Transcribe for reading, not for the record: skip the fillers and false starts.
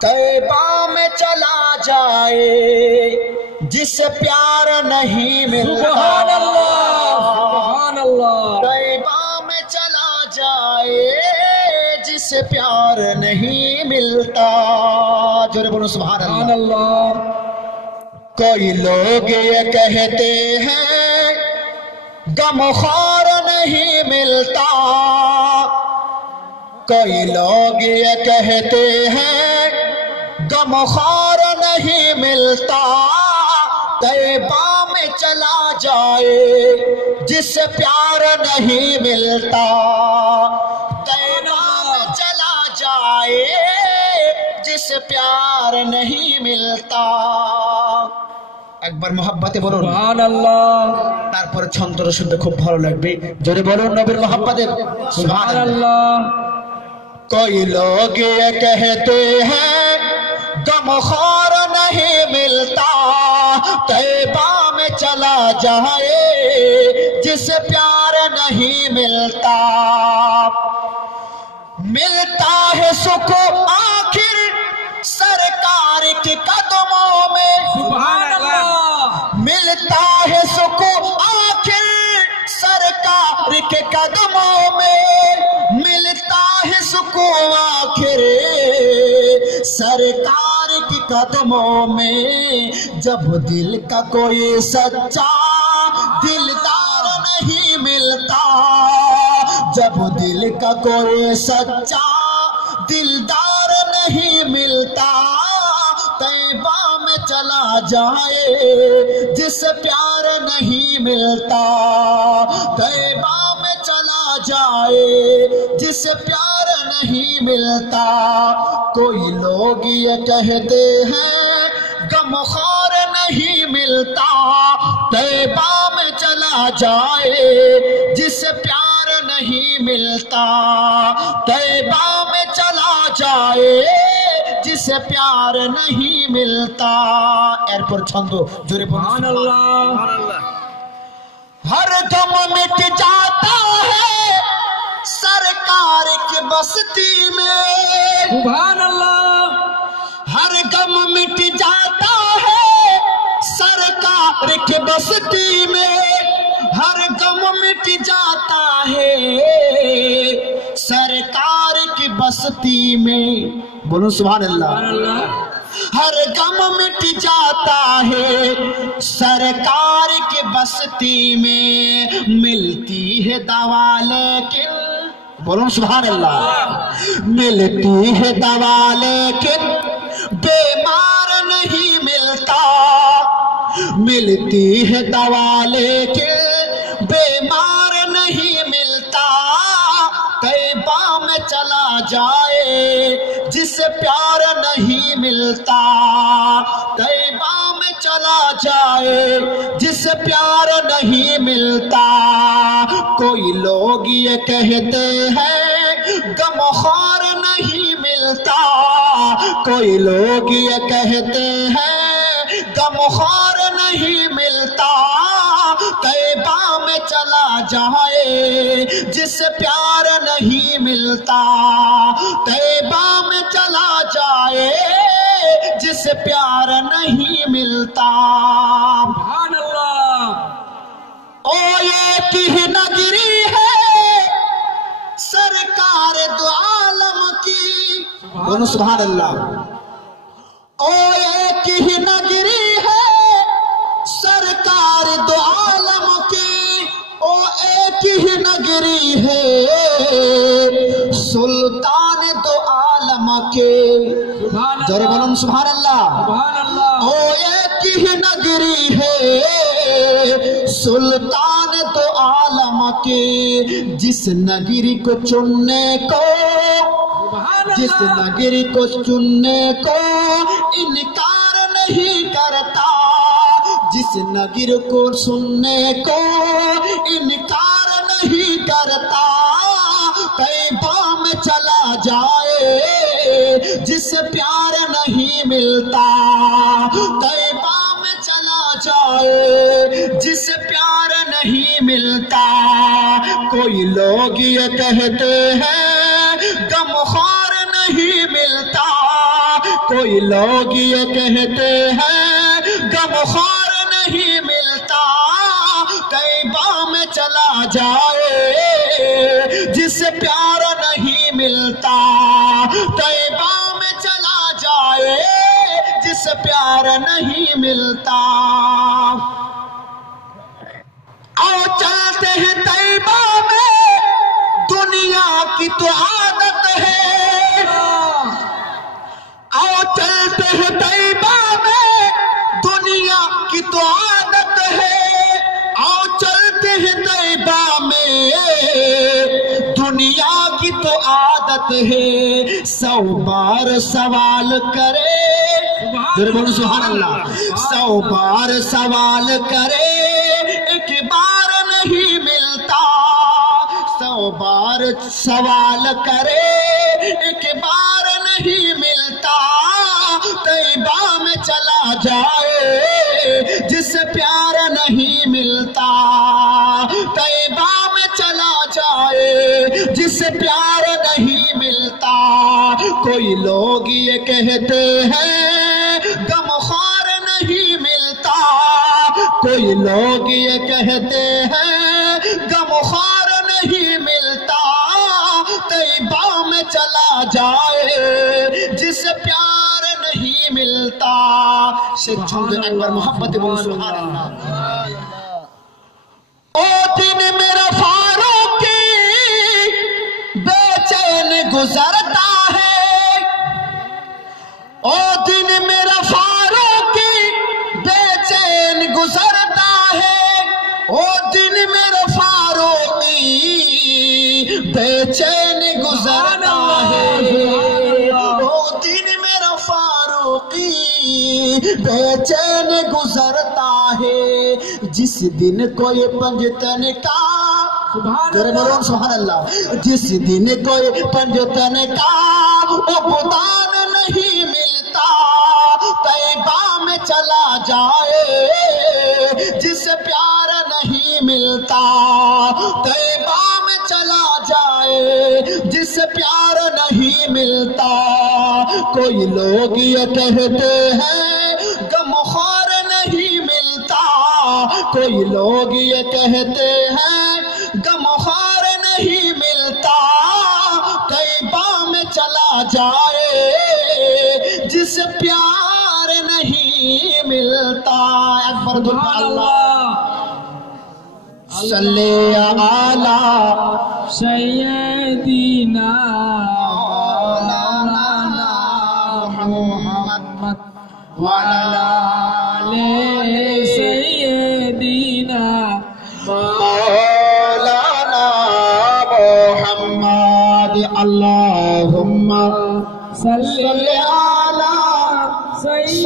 طیبہ میں چلا جائے جس سے پیار نہیں ملتا. سبحان اللہ سبحان اللہ. طیبہ میں چلا جائے جس سے پیار نہیں ملتا. جو بولو سبحان سبحان اللہ. اللہ. کوئی لوگ یہ کہتے ہیں غم خوار نہیں ملتا. کوئی لوگ یہ کہتے ہیں غم خوار نہیں ملتا. طیبہ میں چلا جائے جس سے پیار نہیں ملتا. طیبہ میں چلا جائے جس سے پیار نہیں ملتا. একবার মোহাব্বতে বলুন সুবহানাল্লাহ. তারপর ছন্দর শুনতে খুব ভালো লাগবে. জোরে বলুন নবীর মোহাব্বতে সুবহানাল্লাহ. کوئی لوگ یہ کہتے ہیں غم خوار نہیں ملتا. طیبہ میں چلا جائے جس سے پیار نہیں ملتا. ملتا ہے سکون آخر سرکار کے قدموں میں. سبحان اللہ. ملتا ہے سکون آخر سرکار کے قدموں میں. ملتا ہے سکون آخر سرکار کے قدموں میں. جب دل کا کوئی سچا دلدار نہیں ملتا. جب دل کا کوئی سچا دلدار نہیں ملتا. طیبہ میں چلا جائے جس سے پیار نہیں ملتا. طیبہ میں چلا جائے جس سے پیار نہیں ملتا. کوئی لوگ یہ کہتے ہیں غم خوار نہیں ملتا. طیبہ میں چلا جائے جس سے پیار نہیں ملتا. طیبہ میں چلا جائے جس سے پیار نہیں ملتا. ایرپور چھندو جوری سبحان اللہ. ہر دم مٹ جاتا ہے سرکار کی بستی میں. سبحان اللہ. ہر غم مٹ جاتا ہے سرکار کی بستی میں. ہر غم مٹ جاتا ہے سرکار کی بستی میں. بولو سبحان سبحان اللہ. اللہ. ہر غم مٹ جاتا ہے سرکار کی بستی میں. ملتی ہے دوا لیکن بولو سبحان اللہ. ملتی ہے دوا لیکن بیمار نہیں ملتا. ملتی ہے دوا لیکن بیمار نہیں ملتا. طیبہ میں چلا جائے جس سے پیار نہیں ملتا. طیبہ میں چلا جائے جس سے پیار نہیں ملتا. کوئی لوگ یہ کہتے ہیں غم خوار نہیں ملتا. کوئی لوگ یہ کہتے ہیں غم خوار نہیں ملتا. طیبہ میں چلا جائے جس سے پیار نہیں ملتا. طیبہ میں چلا جائے جس سے پیار نہیں ملتا. سبحان اللہ. او ایک ہی نگری ہے سرکار دو عالم کی. بولو سبحان اللہ. او ایک ہی نگری ہے سرکار دو عالم کی. او ایک ہی نگری ہے سلطان دو عالم کے. سبحان ذرا اللہ. بولو سبحان اللہ. سبحان اللہ. او ایک ہی نگری ہے سلطان تو عالم کی. جس نگری کو چننے کو سبحان جس اللہ. نگری کو چننے کو انکار نہیں کرتا. جس نگر کو سننے کو انکار نہیں کرتا. طیبہ میں چلا جائے جس سے پیار نہیں ملتا. طیبہ میں چلا جائے جس سے پیار نہیں ملتا. کوئی لوگ یہ کہتے ہیں غم خوار نہیں ملتا. کوئی لوگ یہ کہتے ہیں غمخوار نہیں ملتا، طیبہ میں چلا جائے جس سے پیار نہیں ملتا، طیبہ میں چلا جائے جس سے پیار نہیں ملتا۔ آؤ چلتے ہیں طیبہ میں، دنیا کی تو عادت ہے، آؤ چلتے ہیں طیبہ میں، دنیا کی تو عادت ہے، آؤ چلتے ہیں طیبہ میں، دنیا کی تو عادت ہے۔ 100 بار سوال کرے، بولو سبحان اللہ، 100 بار سوال کرے ایک بار نہیں ملتا، 100 بار سوال کرے ایک بار نہیں ملتا، طیبہ میں چلا جائے جس سے پیار نہیں ملتا، طیبہ میں چلا جائے جس سے پیار نہیں ملتا۔ کوئی لوگ یہ کہتے ہیں غمخوار نہیں ملتا، کوئی لوگ یہ کہتے ہیں غمخوار نہیں ملتا، طیبہ میں چلا جائے جس سے پیار نہیں ملتا۔ شیخ جھومد اکبر محبت بولو سبحان اللہ۔ او دن میرا فاروقی بے چین گزرتا ہے، او دن میرا فاروقی بے چین گزرتا ہے، او دن میرا فاروقی بے چین گزرتا ہے، او دن میرا فاروقی بے چین گزرتا ہے، جس دن کوئی پنجتن کا سبحان اللہ، جس دن کوئی پنجتن کا عبدان نہیں ملتا، طیبہ میں چلا جائے جس سے پیار نہیں ملتا، طیبہ میں چلا جائے جس سے پیار نہیں ملتا۔ کوئی لوگ یہ کہتے ہیں غمخوار نہیں ملتا، کوئی لوگ یہ کہتے ہیں غمخوار نہیں ملتا، طیبہ میں چلا جائے جس سے پیار نہیں ملتا۔ اکبر دعا اللہ صلی علی سیدنا مولانا محمد وعلی آل سیدنا مولانا محمد، اللہم صلی علی سیدنا